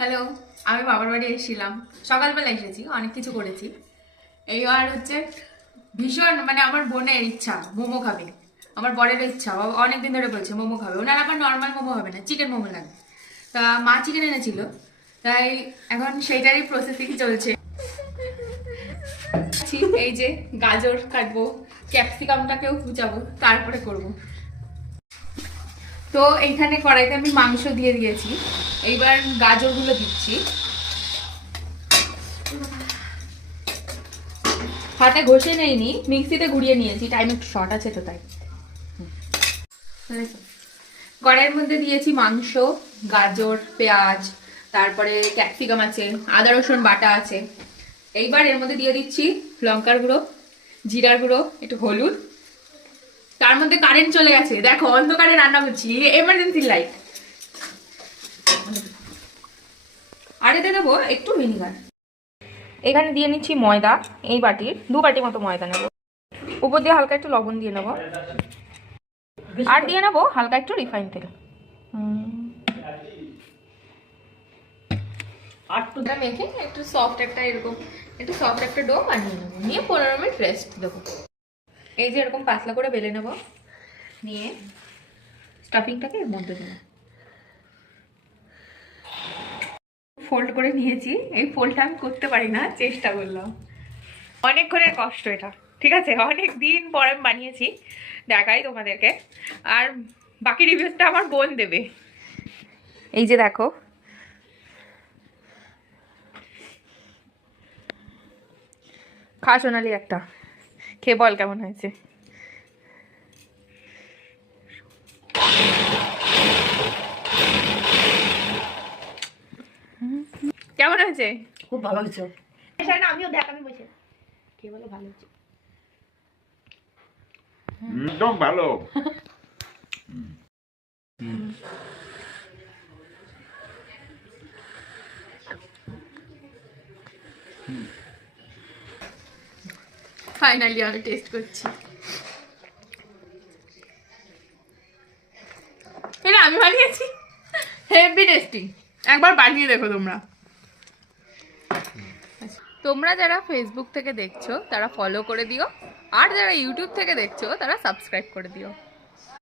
Hello, আমি বাবার বাড়ি এসেছিলাম, সকালবেলা এসেছি, অনেক কিছু করেছি। এইবার হচ্ছে ভীষণ মানে আমার বোনের ইচ্ছা মোমো খাবে, আমার বরেরও ইচ্ছা, ও অনেকদিন ধরে বলছে মোমো খাবে। ওনার আবার নর্মাল মোমো হবে না, চিকেন মোমো লাগবে। তা মা চিকেন এনেছিল, তাই এখন সেইটারই প্রসেসিং চলছে। এই যে গাজর কাটবো, ক্যাপসিকামটাকেও কুচাবো, তারপরে করবো। তো এইখানে কড়াইতে আমি মাংস দিয়ে দিয়েছি, এইবার গাজরগুলো দিচ্ছি। হাতে ঘষে নেইনি, মিক্সিতে ঘুরিয়ে নিয়েছি, টাইম একটু শর্ট আছে তো তাই। কড়াইয়ের মধ্যে দিয়েছি মাংস, গাজর, পেঁয়াজ, তারপরে ক্যাপসিকাম আছে, আদা রসুন বাটা আছে। এইবার এর মধ্যে দিয়ে দিচ্ছি লঙ্কার গুঁড়ো, জিরার গুঁড়ো, একটু হলুদ। তার মধ্যে কারেন্ট চলে গেছে, দেখো অন্ধকারে রান্না করছি, এমার্জেন্সি লাইট। আর এতে দেবো একটু ভিনিগার। এখানে দিয়ে নিচ্ছি ময়দা, এই বাটির 2 বাটি মতো ময়দা নেব। উপর দিয়ে হালকা একটু লবণ দিয়ে নেব, আর দিয়ে নেবো হালকা একটু রিফাইন তেল। আটটুটা মেখে একটু সফট একটা এরকম একটু সফট একটা ডো বানিয়ে নেবো, নিয়ে 15 মিনিট রেস্ট দেবো। এই যে এরকম পাতলা করে বেলে নেবো, নিয়ে স্টাফিংটাকে এর মধ্যে দেবো। ফোল্ড করে নিয়েছি, এই ফোল্ডটা আমি করতে পারি না, চেষ্টা করলাম। অনেকক্ষণের কষ্ট এটা, ঠিক আছে, অনেক দিন পরে বানিয়েছি, দেখাই তোমাদেরকে। আর বাকি রিভিউসটা আমার বোন দেবে। এই যে দেখো, খা সোনালি একটা, খেয়ে বল কেমন হয়েছে। কেমন হয়েছে? খুব ভালো হয়েছে। আমিও দেখ, আমি বসে কে বলে ভালো হয়েছে। একদম ভালো। ফাইনালি আমি টেস্ট করছি। এটা আমি বানিয়েছি, হেভি টেস্টি, একবার বানিয়ে দেখো তোমরা। তোমরা যারা ফেসবুক থেকে দেখছো তারা ফলো করে দিও, আর যারা ইউটিউব থেকে দেখছো তারা সাবস্ক্রাইব করে দিও।